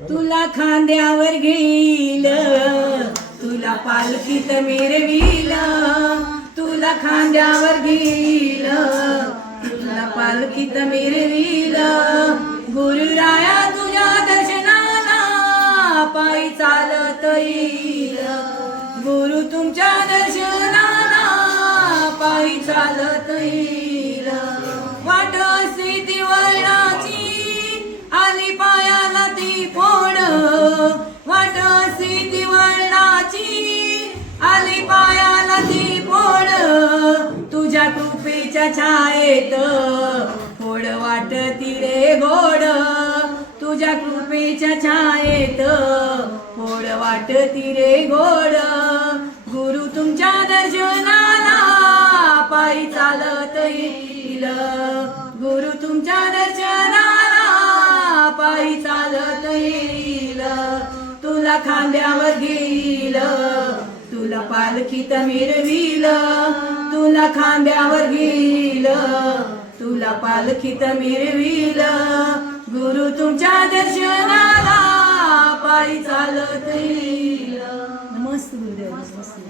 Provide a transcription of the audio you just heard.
तुला खांद्यावर घेईल, तुला पालखीत मिरवील, तुला खांद्यावर घेईल, तुला पालखीत मिरवील. गुरुराया तुझ्या दर्शनाला पायी चालत येईल, गुरु तुमच्या दर्शनाला पायी चालत येईल. वाट स्थिती वळणाची आली पायाला ती फोड, वाट स्थिती वळणाची आली पायाला ती फोड. तुझ्या कृपेच्या छायेत फोड वाटती रे गोड, तुझ्या कृपेच्या छायेत फोड वाटती रे गोड. गुरु तुमच्या दर्शनाला पायी चालत येईल, गुरु तुमच्या दर्शनाला पायी चालत येईल. तुला खांद्यावर घेईल, तुला पालखीत मिरवील, तुला खांद्यावर घेईल, तुला पालखीत मिरवील. गुरु तुमच्या दर्शनाला पायी चालत येईल. मस्त गुरुदेव, मस्त.